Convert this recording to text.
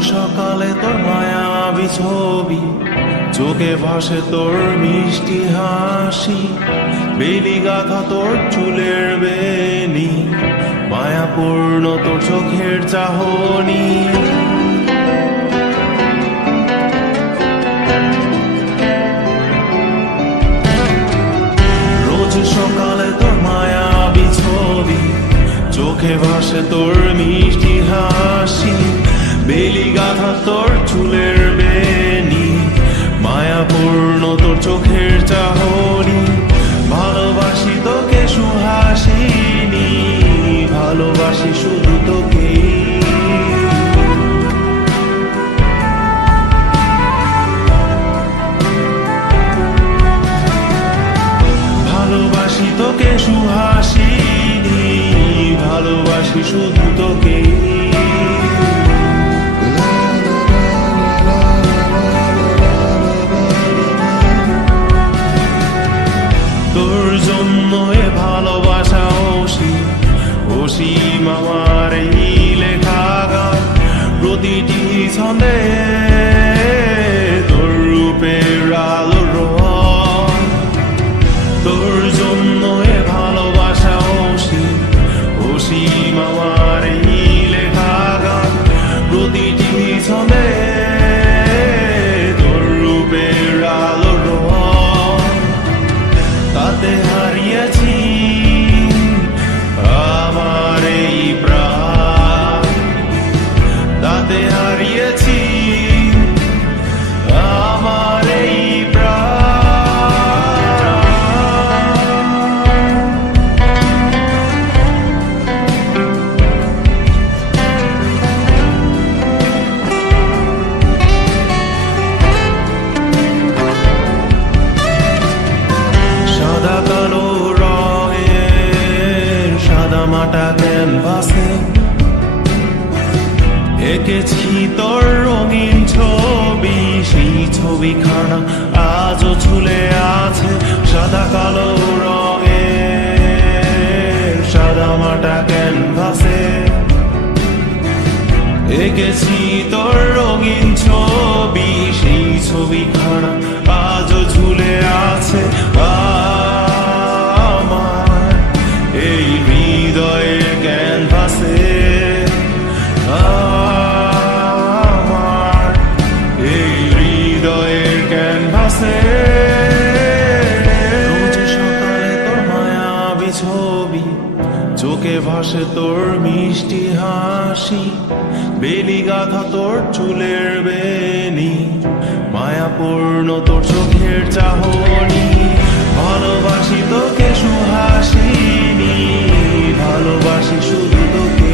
সকালে তোর মায়াবী ছবি, চোখে ভাসে তোর মিষ্টি হাসি, বেলি গাথা তোর চুলের বেনি, মায়াপূর্ণ তোর চোখের চাহনি। রোজ সকালে তোর মায়াবী ছবি, চোখে ভাসে তোর মিষ্টি হাসি, বেলি গাথা তোর চুলের বেনি, মায়াপূর্ণ তোর চোখের চাহনি। ভালোবাসি তোকে সুহাসিনী, ভালোবাসি শুধু তোকে। ভালোবাসি তোকে সুহাসিনী, ভালোবাসি শুধু তোকে। তোর জন্য এ ভালোবাসা অসীম আমার এই লেখা গান, প্রতিটি ছন্দে তোর রূপের আলোর রং। তোর জন্য এ ভালোবাসা অসীম আমার এই লেখা গান, প্রতিটি ছন্দে তোর রূপের আলোর রং। তাতে হারিয়েছি আমার এই প্রাণ, তাতে হারিয়েছি আমার এই মাটা ক্যানভাসে এঁকেছি তোর রঙিন ছবি, সেই ছবিখানা আজও ঝুলে আছে সাদা কালো রঙের সাদা মাটা ক্যানভাসে। এঁকেছি তোর রঙিন ছবি, সেই ছবিখানা আজও ঝুলে আছে আমার এই হৃদয়ের ক্যানভাসে, আমার এই হৃদয়ের ক্যানভাসে। রোজ সকালে তোর মায়াবী ছবি, চোখে ভাসে তোর মিষ্টি হাসি, বেলি গাথা তোর চুলের বেনি, মায়াপূর্ণ তোর চোখের চাহনি। ভালোবাসি তোকে সুহাসিনী, ভালোবাসি শুধু তোকে।